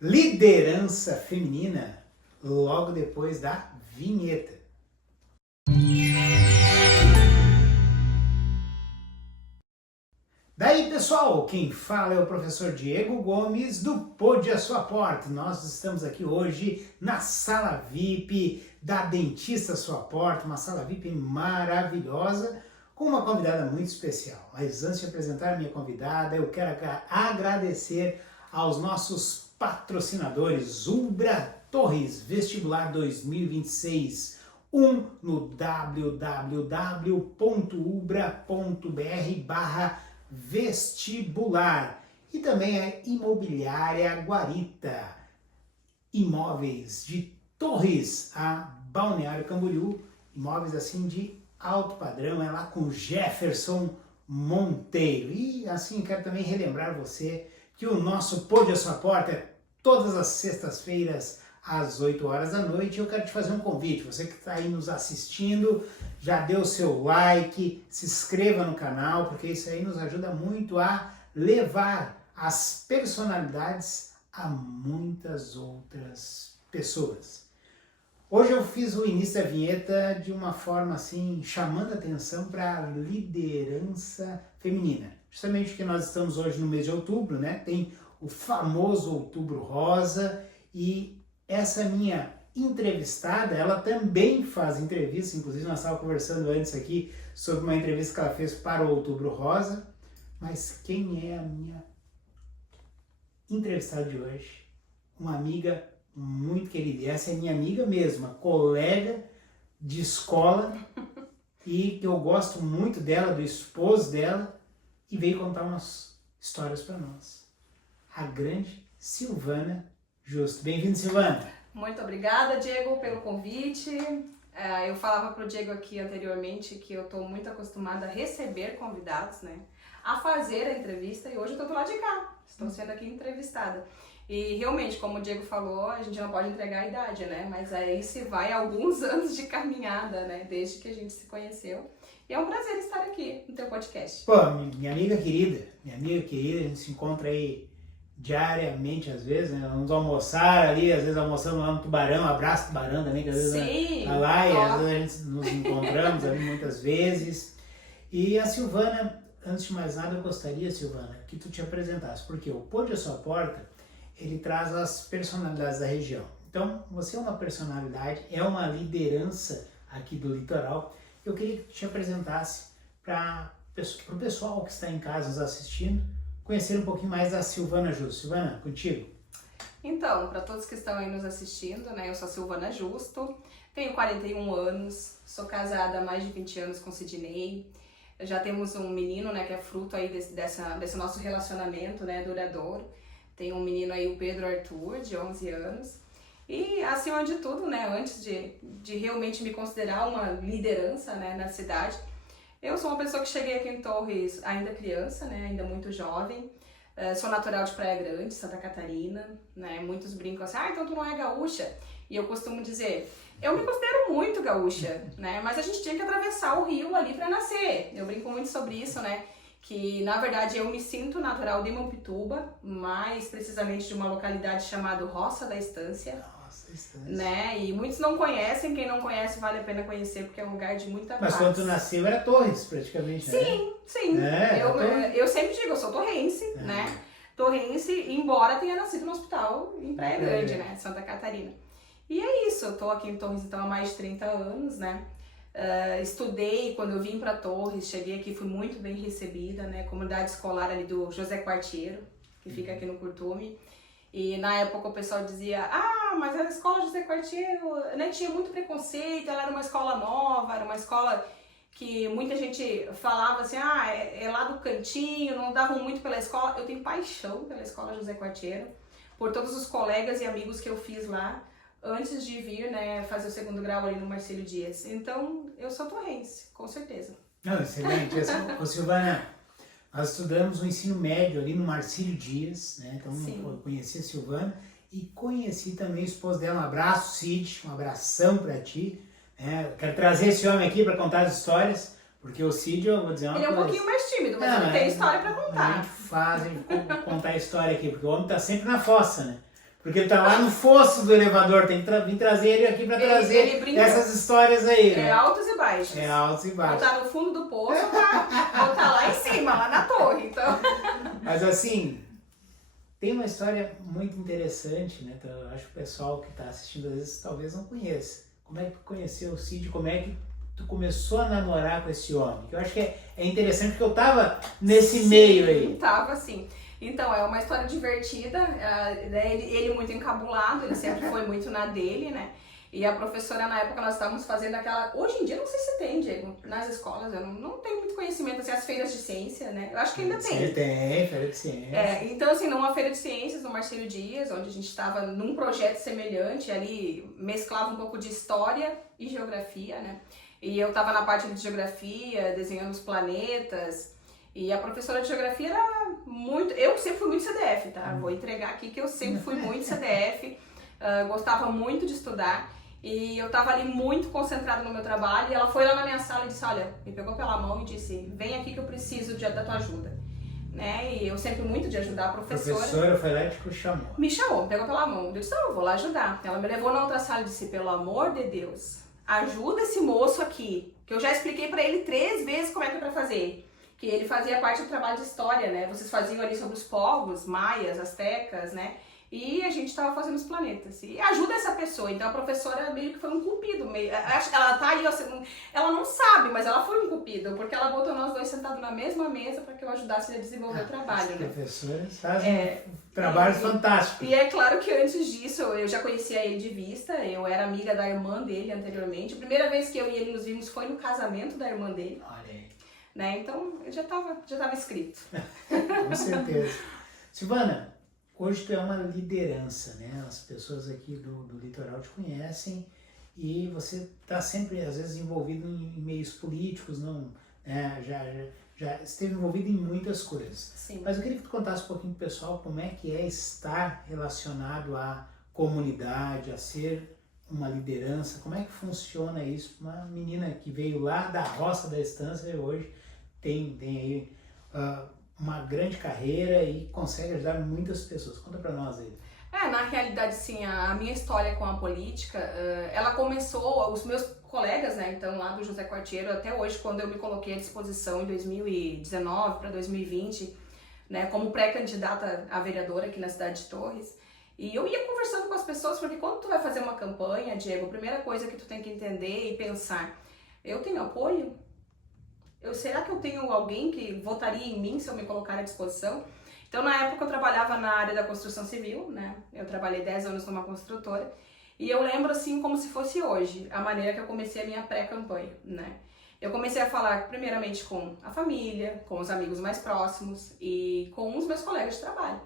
Liderança feminina, logo depois da vinheta. Daí, pessoal, quem fala é o professor Diego Gomes do Pode a Sua Porta. Nós estamos aqui hoje na sala VIP da Dentista Sua Porta, uma sala VIP maravilhosa, com uma convidada muito especial. Mas antes de apresentar a minha convidada, eu quero agradecer aos nossos patrocinadores. Ubra Torres Vestibular 2026, no www.ubra.br/vestibular, e também a Imobiliária Guarita, imóveis de Torres a Balneário Camboriú, imóveis assim de alto padrão, é lá com Jefferson Monteiro. E assim quero também relembrar você que o nosso Pode a Sua Porta é todas as sextas-feiras às 8 horas da noite. Eu quero te fazer um convite, você que está aí nos assistindo, já deu o seu like, se inscreva no canal, porque isso aí nos ajuda muito a levar as personalidades a muitas outras pessoas. Hoje eu fiz o início da vinheta de uma forma assim, chamando a atenção para a liderança feminina. Justamente porque nós estamos hoje no mês de outubro, né? Tem o famoso Outubro Rosa, e essa minha entrevistada, ela também faz entrevistas, inclusive nós estávamos conversando antes aqui sobre uma entrevista que ela fez para o Outubro Rosa. Mas quem é a minha entrevistada de hoje? Uma amiga muito querida, e essa é minha amiga mesmo, uma colega de escola, e que eu gosto muito dela, do esposo dela, e veio contar umas histórias para nós. A grande Silvana Justo. Bem-vinda, Silvana. Muito obrigada, Diego, pelo convite. Eu falava para o Diego aqui anteriormente que eu estou muito acostumada a receber convidados, né? A fazer a entrevista, e hoje eu estou do lado de cá, estou sendo aqui entrevistada. E realmente, como o Diego falou, a gente não pode entregar a idade, né? Mas aí se vai alguns anos de caminhada, né? Desde que a gente se conheceu. E é um prazer estar aqui no teu podcast. Pô, minha amiga querida, a gente se encontra aí diariamente, às vezes, né? Vamos almoçar ali, às vezes almoçamos lá no Tubarão, abraço Tubarão também, que às vezes Sim, lá, e às vezes a gente nos encontramos ali muitas vezes. E a Silvana, antes de mais nada, eu gostaria, Silvana, que tu te apresentasse, porque o Pode a Sua Porta, ele traz as personalidades da região. Então, você é uma personalidade, é uma liderança aqui do litoral. Eu queria que tu te apresentasse para o pessoal que está em casa nos assistindo, conhecer um pouquinho mais da Silvana Justo. Silvana, contigo. Então, para todos que estão aí nos assistindo, né? Eu sou a Silvana Justo, tenho 41 anos, sou casada há mais de 20 anos com o Sidney. Já temos um menino, né, que é fruto aí desse nosso relacionamento, né, duradouro. Tem um menino aí, o Pedro Arthur, de 11 anos. E, acima de tudo, né, antes de realmente me considerar uma liderança, né, na cidade, eu sou uma pessoa que cheguei aqui em Torres ainda criança, né, ainda muito jovem. Sou natural de Praia Grande, Santa Catarina, né, muitos brincam assim, então tu não é gaúcha. E eu costumo dizer, eu me considero muito gaúcha, né, mas a gente tinha que atravessar o rio ali para nascer. Eu brinco muito sobre isso, né, que na verdade eu me sinto natural de Mampituba, mais precisamente de uma localidade chamada Roça da Estância. Né? E muitos não conhecem, quem não conhece vale a pena conhecer, porque é um lugar de muita paz. Mas quando tu nasceu era Torres, praticamente, né? Sim. Eu sempre digo, eu sou torrense, né? Torrense, embora tenha nascido no hospital em Praia Grande, né? Santa Catarina. E é isso, eu tô aqui em Torres então há mais de 30 anos, né? Estudei, quando eu vim para Torres, cheguei aqui, fui muito bem recebida, né? Comunidade escolar ali do José Quartiero, que fica aqui no Curtume. E na época o pessoal dizia, mas a escola José Quartiero, né, tinha muito preconceito, ela era uma escola nova, era uma escola que muita gente falava assim, é lá do cantinho, não davam muito pela escola. Eu tenho paixão pela escola José Quartiero, por todos os colegas e amigos que eu fiz lá, antes de vir, né, fazer o segundo grau ali no Marcílio Dias. Então, eu sou torrense, com certeza. Não, excelente. Ô, Silvana, nós estudamos o ensino médio ali no Marcílio Dias, né? Então eu conheci a Silvana e conheci também o esposo dela. Um abraço, Cid, um abração pra ti. Quero trazer esse homem aqui para contar as histórias, porque o Cid, eu vou dizer uma coisa. Ele é um pouquinho mais tímido, mas ele tem história para contar. A gente contar a história aqui, porque o homem tá sempre na fossa, né? Porque ele tá lá no fosso do elevador, tem que vir trazer ele aqui para trazer ele brinca. essas histórias aí, né? É altos e baixos. É altos e Ou baixos. tá no fundo do poço ou tá lá em cima, lá na torre, então... Mas assim, tem uma história muito interessante, né? Então, eu acho que o pessoal que está assistindo às vezes talvez não conheça. Como é que tu conheceu o Cid? Como é que tu começou a namorar com esse homem? Que eu acho que é interessante porque eu tava nesse meio aí. Tava assim. Então, é uma história divertida, ele muito encabulado, ele sempre foi muito na dele, né? E a professora, na época, nós estávamos fazendo aquela... Hoje em dia, não sei se tem, Diego, nas escolas, eu não tenho muito conhecimento, assim, as feiras de ciência, né? Eu acho que ainda tem. Tem, feira de ciência. Então, assim, numa feira de ciências, no Marcelo Dias, onde a gente estava num projeto semelhante, ali mesclava um pouco de história e geografia, né? E eu estava na parte de geografia, desenhando os planetas, e a professora de geografia era muito... Eu sempre fui muito CDF, tá? Vou entregar aqui que eu sempre fui muito CDF, gostava muito de estudar, e eu tava ali muito concentrada no meu trabalho, e ela foi lá na minha sala e disse, olha, me pegou pela mão e disse, vem aqui que eu preciso da tua ajuda. Né? E eu sempre muito de ajudar a professora. A professora foi lá e te chamou. Me chamou, me pegou pela mão. Eu disse, não, eu vou lá ajudar. Ela me levou na outra sala e disse, pelo amor de Deus, ajuda esse moço aqui, que eu já expliquei pra ele 3 vezes como é que é pra fazer. Que ele fazia parte do trabalho de história, né? Vocês faziam ali sobre os povos, maias, astecas, né? E a gente estava fazendo os planetas. E ajuda essa pessoa. Então a professora meio que foi um cupido. Acho que ela tá aí, ela não sabe, mas ela foi um cupido, porque ela botou nós dois sentados na mesma mesa para que eu ajudasse ele a desenvolver o trabalho, né? Os professores fazem trabalhos fantásticos. E é claro que antes disso eu já conhecia ele de vista, eu era amiga da irmã dele anteriormente. A primeira vez que eu e ele nos vimos foi no casamento da irmã dele. Olha aí. Né? Então eu já tava escrito. Com certeza. Silvana, hoje tu é uma liderança, né? As pessoas aqui do litoral te conhecem e você está sempre, às vezes, envolvido em meios políticos, não, né? Já esteve envolvido em muitas coisas. Sim. Mas eu queria que tu contasse um pouquinho pro pessoal como é que é estar relacionado à comunidade, a ser uma liderança, como é que funciona isso? Uma menina que veio lá da roça da estância e hoje tem aí uma grande carreira e consegue ajudar muitas pessoas. Conta pra nós aí. Na realidade, sim, a minha história com a política, ela começou, os meus colegas, né, então lá do José Quartiero, até hoje, quando eu me coloquei à disposição em 2019 para 2020, né, como pré-candidata a vereadora aqui na cidade de Torres, e eu ia conversando com as pessoas, porque quando tu vai fazer uma campanha, Diego, a primeira coisa que tu tem que entender e pensar, eu tenho apoio? Será que eu tenho alguém que votaria em mim se eu me colocar à disposição? Então, na época, eu trabalhava na área da construção civil, né? Eu trabalhei 10 anos numa construtora. E eu lembro, assim, como se fosse hoje, a maneira que eu comecei a minha pré-campanha, né? Eu comecei a falar, primeiramente, com a família, com os amigos mais próximos e com os meus colegas de trabalho.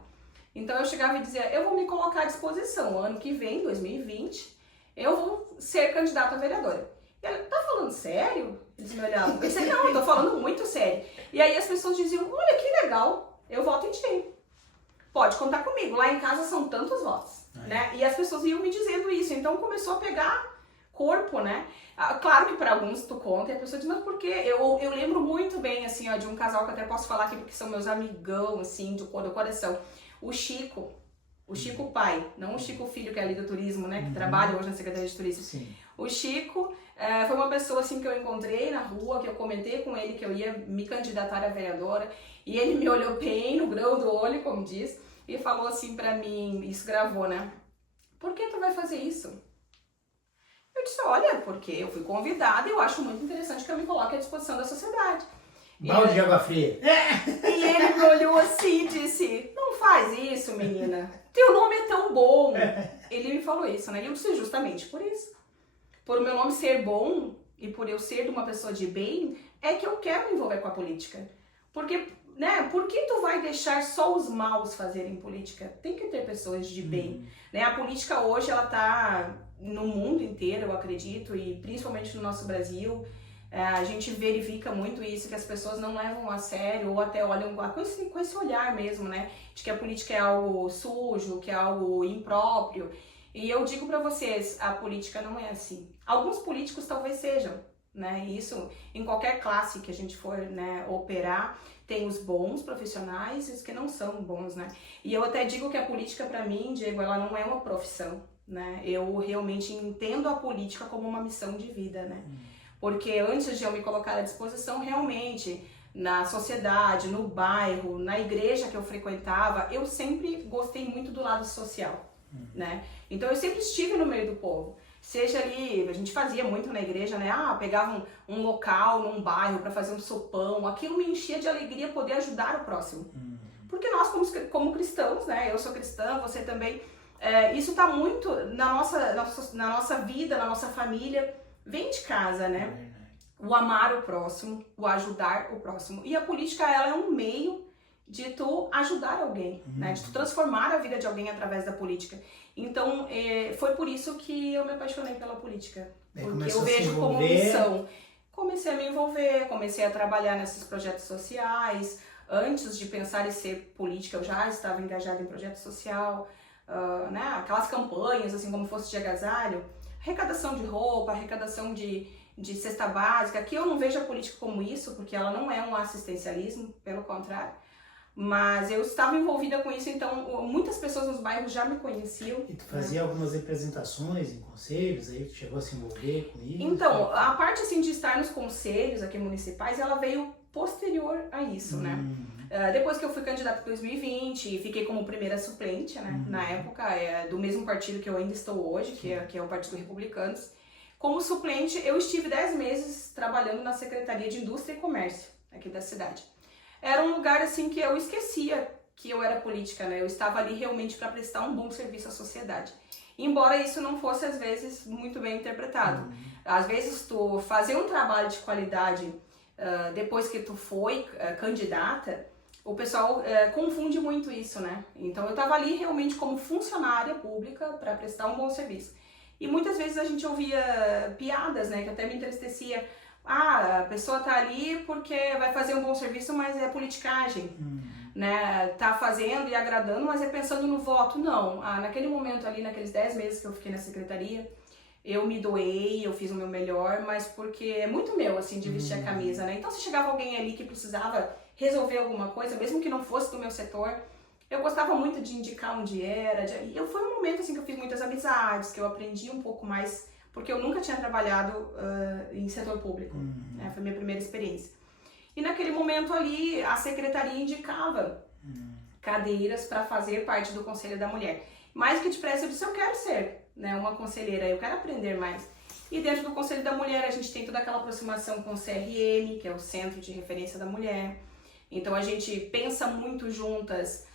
Então, eu chegava e dizia, eu vou me colocar à disposição. Ano que vem, 2020, eu vou ser candidata a vereadora. E ela, tá falando sério? Eles me olhavam. Eu disse, não, eu tô falando muito sério. E aí as pessoas diziam, olha que legal, eu voto em ti. Pode contar comigo, lá em casa são tantos votos, né? E as pessoas iam me dizendo isso, então começou a pegar corpo, né? Claro que para alguns tu conta e a pessoa diz, mas por quê? Eu lembro muito bem, assim, ó, de um casal que até posso falar aqui porque são meus amigão, assim, do coração. O Chico pai, não o Chico filho que é ali do turismo, né? Que trabalha hoje na Secretaria de Turismo. Sim. O Chico foi uma pessoa assim que eu encontrei na rua, que eu comentei com ele que eu ia me candidatar a vereadora, e ele me olhou bem no grão do olho, como diz, e falou assim pra mim, isso gravou, né? Por que tu vai fazer isso? Eu disse, olha, porque eu fui convidada e eu acho muito interessante que eu me coloque à disposição da sociedade. Balde de água fria. E ele me olhou assim e disse, não faz isso, menina, teu nome é tão bom. Ele me falou isso, né? E eu disse, justamente por isso. Por o meu nome ser bom e por eu ser uma pessoa de bem, é que eu quero me envolver com a política. Porque, né, por que tu vai deixar só os maus fazerem política? Tem que ter pessoas de bem. Né? A política hoje, ela tá no mundo inteiro, eu acredito, e principalmente no nosso Brasil, a gente verifica muito isso, que as pessoas não levam a sério ou até olham com esse olhar mesmo, né? De que a política é algo sujo, que é algo impróprio. E eu digo pra vocês, a política não é assim. Alguns políticos talvez sejam, né? Isso em qualquer classe que a gente for, né, operar, tem os bons profissionais e os que não são bons, né? E eu até digo que a política, para mim, Diego, ela não é uma profissão, né? Eu realmente entendo a política como uma missão de vida, né? Porque antes de eu me colocar à disposição, realmente, na sociedade, no bairro, na igreja que eu frequentava, eu sempre gostei muito do lado social, né? Então eu sempre estive no meio do povo. Seja ali, a gente fazia muito na igreja, né? Pegava um local num bairro para fazer um sopão, aquilo me enchia de alegria poder ajudar o próximo. Porque nós, como cristãos, né? Eu sou cristã, você também, isso tá muito na nossa vida, na nossa família, vem de casa, né? O amar o próximo, o ajudar o próximo. E a política, ela é um meio de tu ajudar alguém, né? De tu transformar a vida de alguém através da política. Então, foi por isso que eu me apaixonei pela política. Porque eu vejo como missão. Comecei a me envolver, comecei a trabalhar nesses projetos sociais. Antes de pensar em ser política, eu já estava engajada em projeto social. Né? Aquelas campanhas, assim como fosse de agasalho. Arrecadação de roupa, arrecadação de cesta básica, que eu não vejo a política como isso, porque ela não é um assistencialismo, pelo contrário. Mas eu estava envolvida com isso, então muitas pessoas nos bairros já me conheciam. E tu fazia algumas representações em conselhos, aí tu chegou a se envolver com isso? Então, a parte assim de estar nos conselhos aqui municipais, ela veio posterior a isso, né? Depois que eu fui candidata em 2020, fiquei como primeira suplente, né? Na época, do mesmo partido que eu ainda estou hoje, que é o Partido Republicanos. Como suplente, eu estive 10 meses trabalhando na Secretaria de Indústria e Comércio aqui da cidade. Era um lugar assim que eu esquecia que eu era política, né? Eu estava ali realmente para prestar um bom serviço à sociedade. Embora isso não fosse, às vezes, muito bem interpretado. Às vezes, tu fazer um trabalho de qualidade depois que tu foi candidata, o pessoal confunde muito isso, né? Então, eu estava ali realmente como funcionária pública para prestar um bom serviço. E muitas vezes a gente ouvia piadas, né? Que até me entristecia. A pessoa tá ali porque vai fazer um bom serviço, mas é politicagem, né? Tá fazendo e agradando, mas é pensando no voto. Não, naquele momento ali, naqueles 10 meses que eu fiquei na secretaria, eu me doei, eu fiz o meu melhor, mas porque é muito meu, assim, de vestir a camisa, né? Então, se chegava alguém ali que precisava resolver alguma coisa, mesmo que não fosse do meu setor, eu gostava muito de indicar onde era. Foi um momento, assim, que eu fiz muitas amizades, que eu aprendi um pouco mais, porque eu nunca tinha trabalhado em setor público, né? Foi minha primeira experiência. E naquele momento ali, a secretaria indicava cadeiras para fazer parte do Conselho da Mulher. Mais que depressa, eu disse, eu quero ser, né, uma conselheira, eu quero aprender mais. E dentro do Conselho da Mulher, a gente tem toda aquela aproximação com o CRM, que é o Centro de Referência da Mulher. Então, a gente pensa muito juntas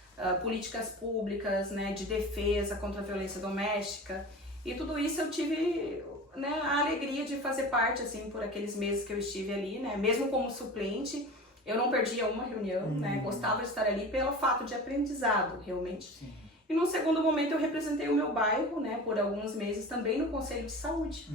políticas públicas, né, de defesa contra a violência doméstica. E tudo isso eu tive, né, a alegria de fazer parte, assim, por aqueles meses que eu estive ali, né, mesmo como suplente, eu não perdia uma reunião, né, gostava de estar ali pelo fato de aprendizado, realmente. Sim. E num segundo momento eu representei o meu bairro, né, por alguns meses também no Conselho de Saúde.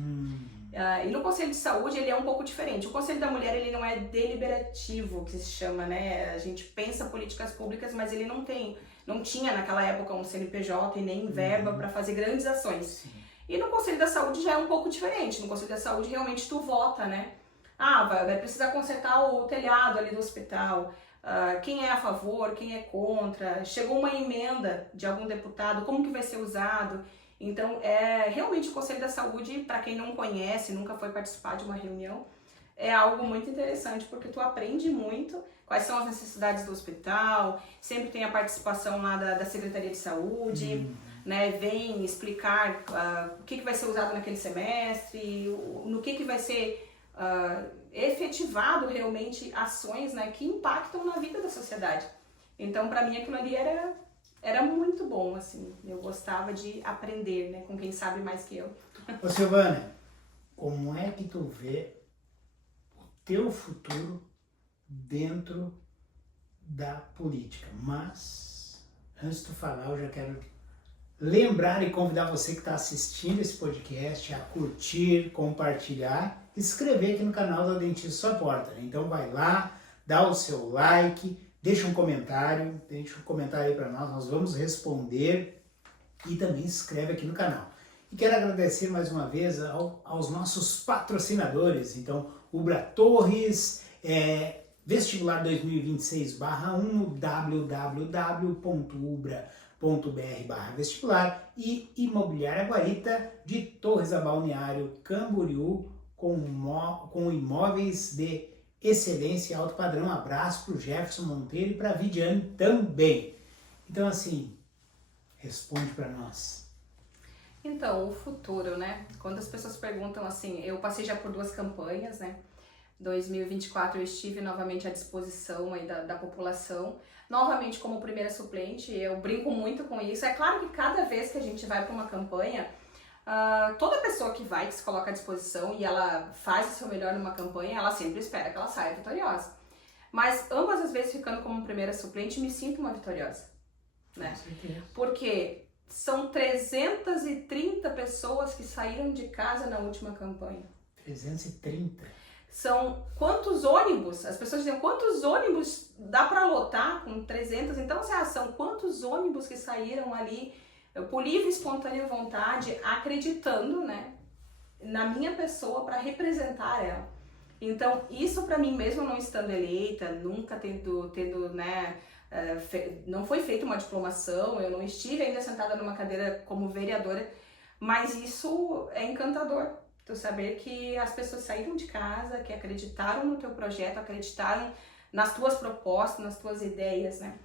E no Conselho de Saúde ele é um pouco diferente. O Conselho da Mulher ele não é deliberativo, que se chama, né, a gente pensa políticas públicas, mas ele não tinha naquela época um CNPJ e nem verba para fazer grandes ações. Sim. E no Conselho da Saúde já é um pouco diferente. No Conselho da Saúde realmente tu vota, né? Vai precisar consertar o telhado ali do hospital. Quem é a favor, quem é contra? Chegou uma emenda de algum deputado, como que vai ser usado? Então, realmente o Conselho da Saúde, para quem não conhece, nunca foi participar de uma reunião, é algo muito interessante, porque tu aprende muito quais são as necessidades do hospital, sempre tem a participação lá da Secretaria de Saúde, né, vem explicar o que vai ser usado naquele semestre, no que vai ser efetivado realmente ações, né, que impactam na vida da sociedade. Então, para mim, aquilo ali era muito bom, assim, eu gostava de aprender, né, com quem sabe mais que eu. Ô Silvana, como é que tu vê o teu futuro dentro da política? Mas, antes de tu falar, eu já quero lembrar e convidar você que está assistindo esse podcast a curtir, compartilhar e se inscrever aqui no canal da Dentista Sua Porta. Então vai lá, dá o seu like, deixa um comentário aí para nós vamos responder e também se inscreve aqui no canal. E quero agradecer mais uma vez aos nossos patrocinadores, então Ubra Torres, Vestibular 2026/1 no www.ubra.br/vestibular e Imobiliária Guarita de Torres a Balneário Camboriú com imóveis de excelência e alto padrão. Um abraço para o Jefferson Monteiro e para a Vidiane também. Então, assim, responde para nós. Então, o futuro, né? Quando as pessoas perguntam assim, eu passei já por 2 campanhas, né? 2024 eu estive novamente à disposição aí da população, novamente como primeira suplente, eu brinco muito com isso. É claro que cada vez que a gente vai para uma campanha, toda pessoa que vai, que se coloca à disposição e ela faz o seu melhor numa campanha, ela sempre espera que ela saia vitoriosa. Mas ambas as vezes ficando como primeira suplente, me sinto uma vitoriosa, né? Porque são 330 pessoas que saíram de casa na última campanha. 330? São quantos ônibus? As pessoas dizem quantos ônibus dá para lotar com 300? Então, são quantos ônibus que saíram ali por livre e espontânea vontade, acreditando, né, na minha pessoa para representar ela. Então, isso para mim, mesmo não estando eleita, nunca tendo né, não foi feita uma diplomação, eu não estive ainda sentada numa cadeira como vereadora, mas isso é encantador. Tu saber que as pessoas saíram de casa, que acreditaram no teu projeto, acreditaram nas tuas propostas, nas tuas ideias, né?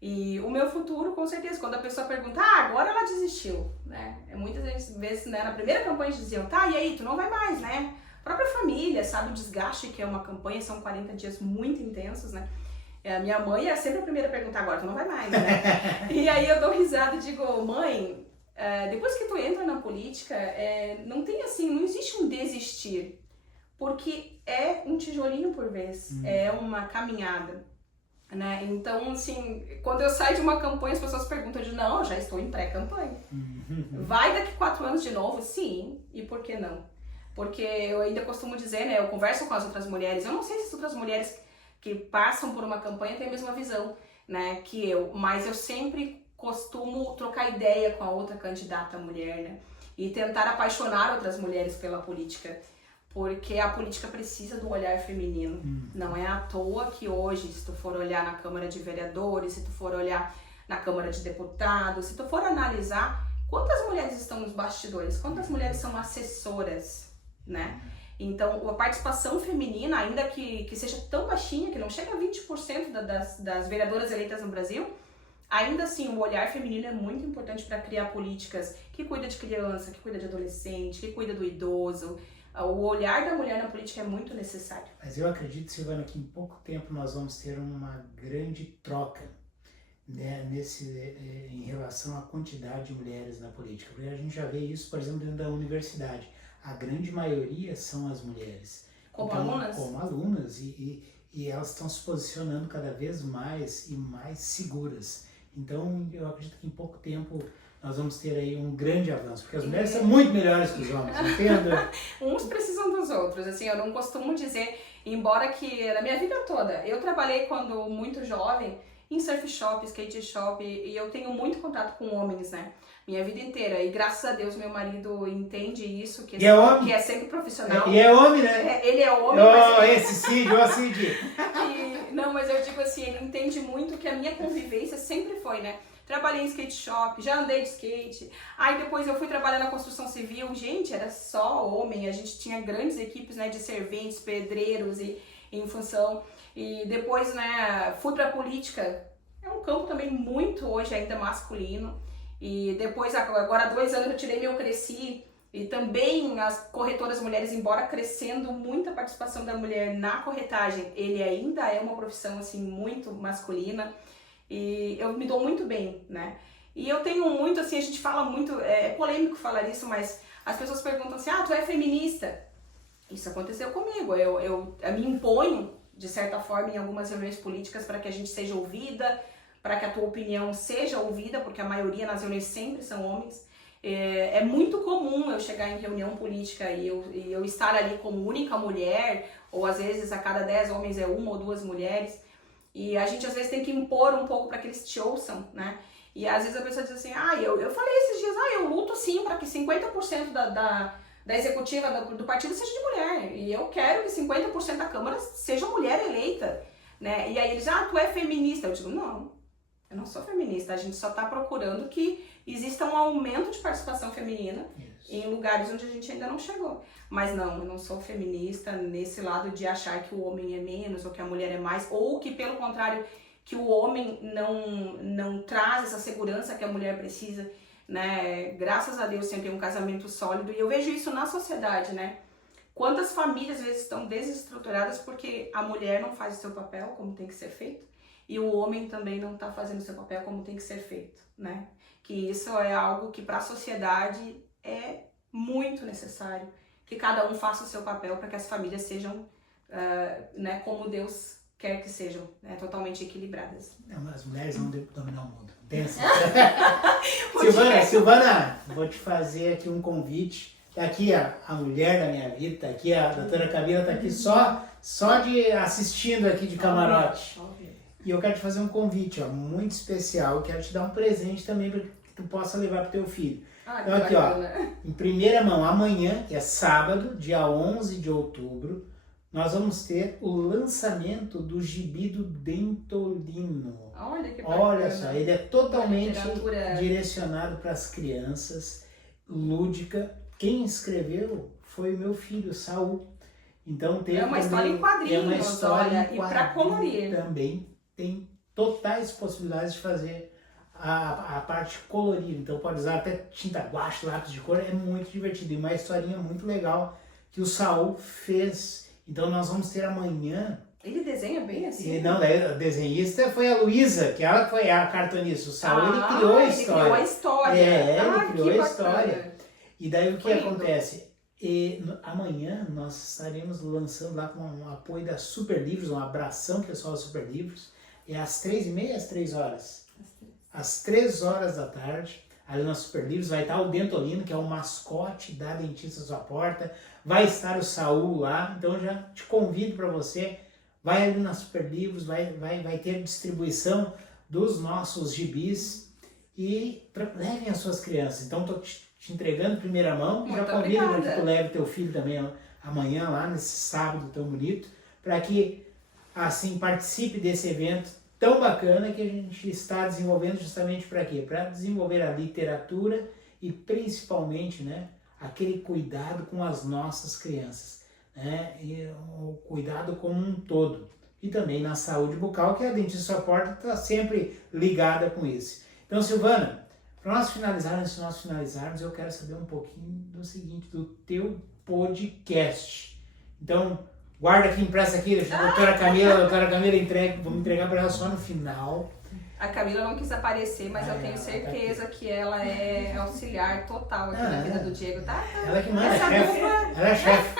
E o meu futuro, com certeza, quando a pessoa pergunta, agora ela desistiu, né? Muitas vezes, né, na primeira campanha diziam, tá, e aí, tu não vai mais, né? A própria família sabe o desgaste que é uma campanha, são 40 dias muito intensos, né? A minha mãe é sempre a primeira a perguntar, agora tu não vai mais, né? E aí eu dou risada e digo, mãe, depois que tu entra na política, não tem assim, não existe um desistir, porque é um tijolinho por vez, é uma caminhada, né? Então, assim, quando eu saio de uma campanha, as pessoas perguntam, eu digo, não, eu já estou em pré-campanha. Vai daqui 4 anos de novo? Sim, e por que não? Porque eu ainda costumo dizer, né, eu converso com as outras mulheres, eu não sei se as outras mulheres que passam por uma campanha têm a mesma visão, né, que eu, mas eu sempre costumo trocar ideia com a outra candidata mulher, né? E tentar apaixonar outras mulheres pela política, porque a política precisa do olhar feminino. Não é à toa que hoje, se tu for olhar na Câmara de Vereadores, se tu for olhar na Câmara de Deputados, se tu for analisar quantas mulheres estão nos bastidores, quantas mulheres são assessoras, né? Então, a participação feminina, ainda que seja tão baixinha, que não chega a 20% das vereadoras eleitas no Brasil, ainda assim, o olhar feminino é muito importante para criar políticas que cuida de criança, que cuida de adolescente, que cuida do idoso. O olhar da mulher na política é muito necessário. Mas eu acredito, Silvana, que em pouco tempo nós vamos ter uma grande troca, né, em relação à quantidade de mulheres na política. Porque a gente já vê isso, por exemplo, dentro da universidade. A grande maioria são as mulheres. Como então, alunas? Como alunas, e elas estão se posicionando cada vez mais e mais seguras. Então, eu acredito que em pouco tempo nós vamos ter aí um grande avanço, porque as mulheres são muito melhores que os homens, entende? Uns precisam dos outros, assim, eu não costumo dizer, embora que na minha vida toda, eu trabalhei quando muito jovem em surf shop, skate shop, e eu tenho muito contato com homens, né? Minha vida inteira, e graças a Deus meu marido entende isso, que é sempre profissional. E é homem, né? Ele é homem, mas... Esse Cid, ó Cid! Não, mas eu digo assim, ele entende muito que a minha convivência sempre foi, né? Trabalhei em skate shop, já andei de skate, aí depois eu fui trabalhar na construção civil, gente, era só homem, a gente tinha grandes equipes, né, de serventes, pedreiros e em função, e depois, né, fui pra política, é um campo também muito hoje ainda masculino, e depois, agora há 2 anos eu tirei meu Cresci, e também as corretoras mulheres, embora crescendo muita participação da mulher na corretagem, ele ainda é uma profissão assim muito masculina, e eu me dou muito bem, né? E eu tenho muito, assim, a gente fala muito, é polêmico falar isso, mas as pessoas perguntam assim, tu é feminista? Isso aconteceu comigo, eu me imponho, de certa forma, em algumas reuniões políticas para que a gente seja ouvida, para que a tua opinião seja ouvida, porque a maioria nas reuniões sempre são homens. É muito comum eu chegar em reunião política e eu estar ali como única mulher, ou às vezes a cada 10 homens é 1 ou 2 mulheres, e a gente às vezes tem que impor um pouco para que eles te ouçam, né? E às vezes a pessoa diz assim, eu falei esses dias, eu luto sim para que 50% da executiva do partido seja de mulher, e eu quero que 50% da Câmara seja mulher eleita. né? E aí eles, tu é feminista. Eu digo, não, eu não sou feminista, a gente só tá procurando que exista um aumento de participação feminina em lugares onde a gente ainda não chegou. Mas não, eu não sou feminista nesse lado de achar que o homem é menos ou que a mulher é mais, ou que pelo contrário, que o homem não traz essa segurança que a mulher precisa, né? Graças a Deus sempre um casamento sólido, e eu vejo isso na sociedade, né? Quantas famílias às vezes estão desestruturadas porque a mulher não faz o seu papel como tem que ser feito e o homem também não está fazendo o seu papel como tem que ser feito, né? Que isso é algo que para a sociedade é muito necessário, que cada um faça o seu papel para que as famílias sejam, né, como Deus quer que sejam, né, totalmente equilibradas. Não, as mulheres não devem dominar o mundo. Pensa. Silvana, Silvana, vou te fazer aqui um convite. Tá aqui a mulher da minha vida, tá aqui a doutora Camila, tá aqui só de assistindo aqui de camarote. E eu quero te fazer um convite, ó, muito especial. Eu quero te dar um presente também para que tu possa levar pro teu filho. Então aqui, ó, em primeira mão, amanhã, que é sábado, dia 11 de outubro, nós vamos ter o lançamento do Gibi do Dentolino. Olha que bacana. Olha só, ele é totalmente direcionado para as crianças, lúdica. Quem escreveu foi o meu filho, Saul. Então tem uma história em quadrinhos, uma história olha, e para colorir. Também tem totais possibilidades de fazer a parte colorida. Então pode usar até tinta guache, lápis de cor, é muito divertido. E uma historinha muito legal que o Saul fez. Então nós vamos ter amanhã. Ele desenha bem assim? Não, a desenhista foi a Luísa, que ela foi a cartunista. O Saul, ele criou a história. Ele criou a história. Ele criou a história. E daí o que Lindo. acontece? Amanhã nós estaremos lançando lá com um apoio da Super Livros, um abração pessoal da Super Livros. É às 3h30, às 3 horas? Às 3 horas da tarde, ali na Super Livros, vai estar o Dentolino, que é o mascote da Dentista Sua Porta. Vai estar o Saul lá, então já te convido para você. Vai ali na Super Livros, vai ter distribuição dos nossos gibis e levem as suas crianças. Então estou te entregando em primeira mão. Muito já convido para que obrigada. tu leve teu filho também amanhã lá, nesse sábado tão bonito, para que assim participe desse evento tão bacana que a gente está desenvolvendo justamente para quê? Para desenvolver a literatura e principalmente, né, aquele cuidado com as nossas crianças, né, e o cuidado como um todo. E também na saúde bucal, que a Dentista Sua Porta está sempre ligada com isso. Então, Silvana, para nós finalizarmos, eu quero saber um pouquinho do seguinte, do teu podcast. Então, guarda aqui, empresta aqui, deixa a doutora Camila entrega, vamos entregar para ela só no final. A Camila não quis aparecer, mas eu tenho certeza que ela é auxiliar total aqui na vida do Diego, tá? Ela que manda, ela é chefe.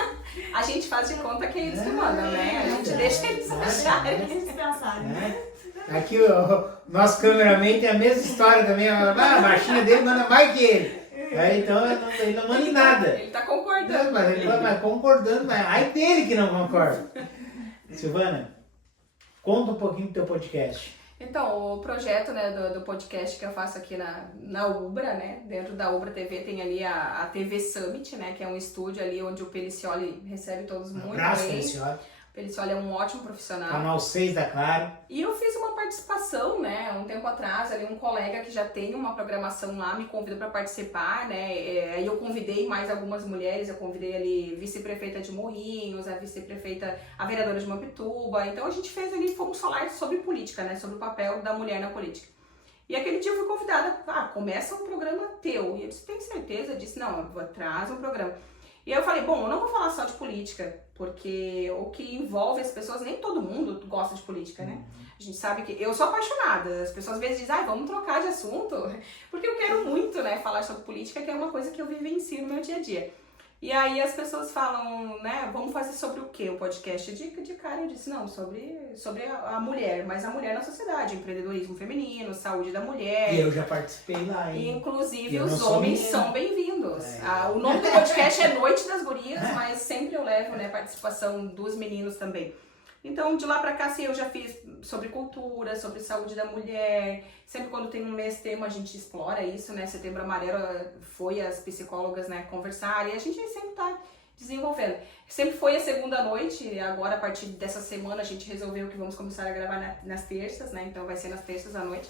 A gente faz de conta que é eles que mandam, né? A gente deixa eles acharem. Eles pensarem. Aqui o nosso cameraman tem a mesma história também. A baixinha dele manda mais que ele. Aí, então ele não manda em nada. Ele tá concordando. Mas ele vai concordando, mas ai dele que não concorda. Silvana, conta um pouquinho do teu podcast. Então, o projeto, né, do podcast que eu faço aqui na Ubra, né, dentro da Ubra TV tem ali a TV Summit, né, que é um estúdio ali onde o Pelicioli recebe todos muito Abraço, bem. Pelicioli. O Pelicioli é um ótimo profissional. Canal 6 da Claro. E eu fiz uma participação, né, um tempo atrás, ali um colega que já tem uma programação lá me convidou para participar, né, aí eu convidei mais algumas mulheres, eu convidei ali vice-prefeita de Morrinhos, a vice-prefeita, a vereadora de Mampituba, então a gente fez ali, fomos falar sobre política, né, sobre o papel da mulher na política. E aquele dia eu fui convidada, começa um programa teu, e eu disse, tem certeza? Eu disse, não, traz um programa. E aí eu falei, bom, eu não vou falar só de política, porque o que envolve as pessoas, nem todo mundo gosta de política, né? A gente sabe que eu sou apaixonada, as pessoas às vezes dizem, vamos trocar de assunto, porque eu quero muito, né, falar sobre política, que é uma coisa que eu vivencio no meu dia a dia. E aí as pessoas falam, né, vamos fazer sobre o quê? O podcast de cara eu disse, não, sobre a mulher, mas a mulher na sociedade, empreendedorismo feminino, saúde da mulher. E eu já participei lá, hein? E, inclusive, eu os homens são bem-vindos. O nome do podcast é Noite das Gurias, mas sempre eu levo, né, participação dos meninos também. Então, de lá pra cá, assim, eu já fiz sobre cultura, sobre saúde da mulher. Sempre quando tem um mês tema, a gente explora isso, né? Setembro Amarelo foi as psicólogas, né, conversar. E a gente sempre tá desenvolvendo. Sempre foi a segunda noite, agora a partir dessa semana a gente resolveu que vamos começar a gravar nas terças, né? Então vai ser nas terças à noite.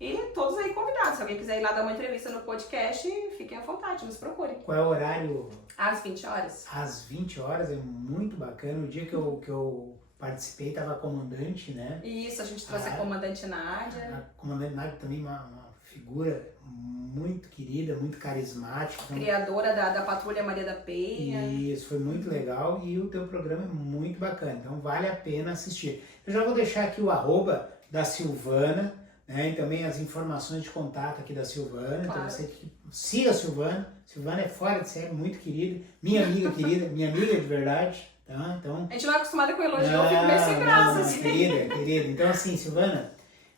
E todos aí convidados, se alguém quiser ir lá dar uma entrevista no podcast, fiquem à vontade, nos procurem. Qual é o horário? Às 20 horas. Às 20 horas, é muito bacana. O dia que eu participei, estava a comandante, né? Isso, a gente trouxe a comandante Nádia. A comandante Nádia também uma figura muito querida, muito carismática. Criadora da Patrulha Maria da Penha. Isso, foi muito legal e o teu programa é muito bacana, então vale a pena assistir. Eu já vou deixar aqui o @, da Silvana, né, e também as informações de contato aqui da Silvana, claro. Então você que siga a Silvana. Silvana é fora de série, muito querida, minha amiga querida, minha amiga de verdade, tá? Então... A gente não é acostumada com elogio, eu fico meio sem graça, assim. Querida. Então assim, Silvana,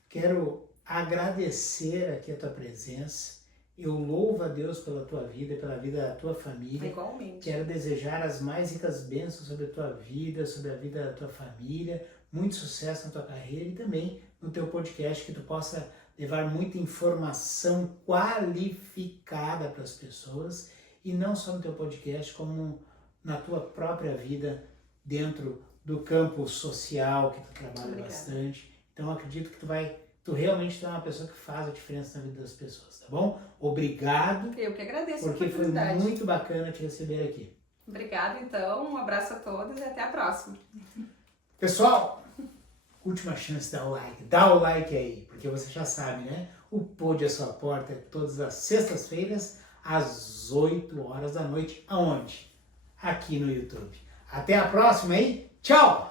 quero agradecer aqui a tua presença. Eu louvo a Deus pela tua vida, pela vida da tua família. Igualmente. Quero desejar as mais ricas bênçãos sobre a tua vida, sobre a vida da tua família, muito sucesso na tua carreira e também no teu podcast, que tu possa levar muita informação qualificada para as pessoas, e não só no teu podcast, como na tua própria vida, dentro do campo social, que tu trabalha bastante. Então, acredito que tu realmente é uma pessoa que faz a diferença na vida das pessoas, tá bom? Obrigado. Eu que agradeço porque a oportunidade. Foi muito bacana te receber aqui. Obrigada, então. Um abraço a todos e até a próxima. Pessoal, última chance de dar o like. Dá o like aí, porque você já sabe, né? O Pod à Sua Porta é todas as sextas-feiras, às 8 horas da noite. Aonde? Aqui no YouTube. Até a próxima aí. Tchau!